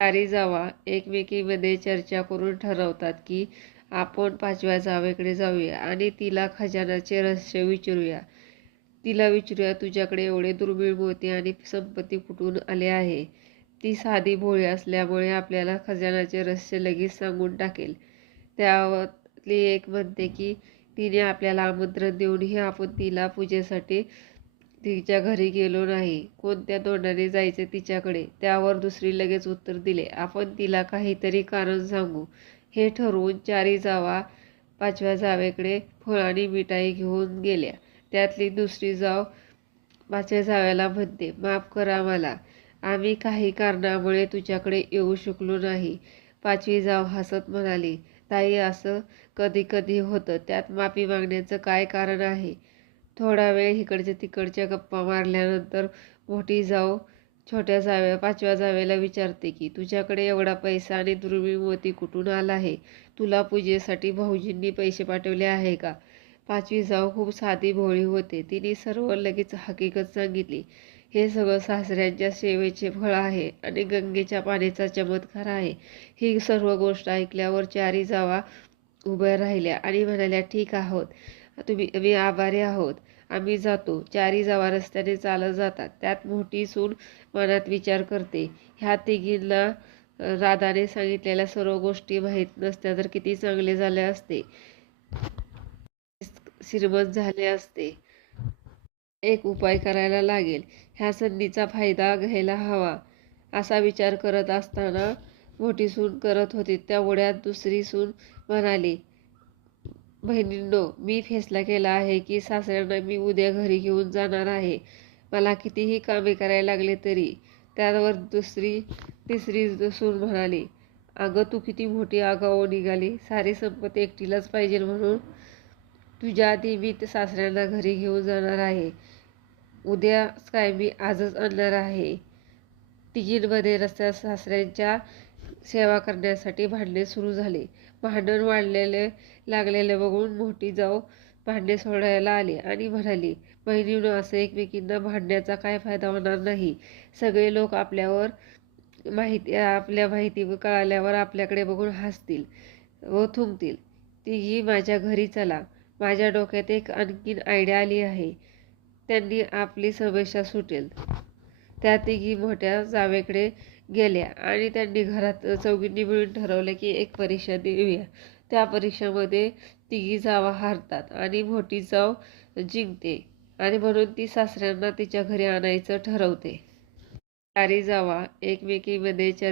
चारी जावा एकमेकींमध्ये चर्चा करून ठरवतात की आपण 5व्या जावेकडे जाऊया आणि तिला खजानाचे रहस्य विचारूया. तिला विचारूया, तुझ्याकडे एवढे दुर्मिळ मोती आणि संपत्ती कुठून आले आहे. ती साधी भोळी असल्यामुळे आपल्याला खजानाचे रहस्य लगेच सांगून टाकेल. त्यातली एक म्हणते की तिने आपल्याला आमंत्रण देऊनही आपण तिला पूजेसाठी तिच्या घरी गेलो नाही. कोणत्या तोंडाने जायचे तिच्याकडे. त्यावर दुसरी लगेच उत्तर दिले, आपण तिला काहीतरी कारण सांगू. हे ठरवून चारी जावा 5व्या जावेकडे फळ आणि मिठाई घेऊन गेल्या. त्यातली दुसरी जाव 5व्या जाव्याला म्हणते, माफ करा मला, आम्ही काही कारणामुळे तुझ्याकडे येऊ शकलो नाही. 5वी जाव हसत म्हणाली, ताई, असं कधी कधी होतं. त्यात माफी मागण्याचं काय कारण आहे. थोडा वेळ इकडच्या तिकडच्या गप्पा मारल्यानंतर मोठी जाऊ छोट्या जाव्या 5व्या जावेला विचारते की तुझ्याकडे एवढा पैसा आणि दुर्मिळ मोती कुठून आला आहे. तुला पूजेसाठी भाऊजींनी पैसे पाठवले आहे का. 5वी जाऊ खूप साधी भोळी होते. तिने सर्व लगेच हकीकत सांगितली. हे सगळं सासऱ्यांच्या सेवेचे फळ आहे आणि गंगेच्या पाण्याचा चमत्कार आहे. ही सर्व गोष्ट ऐकल्यावर चारी जावा उभ्या राहिल्या आणि म्हणाल्या, ठीक आहोत, मी आभारी आहोत, आम्ही जातो. चारी जावा रस्त्याने चालत जातात. त्यात मोठी सून मनात विचार करते, ह्या तिघींना राधाने सांगितलेल्या सर्व गोष्टी माहीत नसत्या तर किती चांगले झाले असते, श्रीमंत झाले असते. एक उपाय करायला लागेल. ह्या संधीचा फायदा घ्यायला हवा. असा विचार करत असताना मोठी सून करत होती तेवढ्यात दुसरी सून म्हणाली, बहिणींनो, मी फैसला केला आहे की सासऱ्यांना मी उद्या घरी घेऊन जाणार आहे. मला कितीही कामे करायला लागले तरी. त्यावर तिसरी सून म्हणाली, अगं, तू किती मोठी आगाऊ निघाली. सारी संपत्ती एकटीलाच पाहिजे म्हणून. तुझ्या आधी मी सासऱ्यांना घरी घेऊन जाणार आहे. उद्याच काय, मी आजच आणणार आहे. तिघींमध्ये रस्त्यात सासऱ्यांच्या सेवा करण्यासाठी भांडणे सुरू झाले. भांडण वाढलेले लागलेले बघून मोठी जाऊ भांडणे सोडायला आली आणि म्हणाली, बहिणींनो, असं एकमेकींना भांडण्याचा काय फायदा होणार नाही. सगळे लोक आपल्या माहिती कळाल्यावर आपल्याकडे बघून हसतील व थुंकतील. तिघी माझ्या घरी चला. माझ्या डोक्यात एक आणखीन आयडिया आली आहे. त्यांनी आपली समस्या सुटेल. त्या तिघी मोठ्या जावेकडे गेल्या आणि त्यांनी घरात चौघींनी मिळून ठरवलं की एक परीक्षा देऊया. त्या परीक्षेमध्ये तिघी जावा हारतात आणि मोठी जाव जिंकते आणि म्हणून ती सासऱ्यांना तिच्या घरी आणायचं ठरवते. चारी जावा एकमेकींमध्ये चर्चा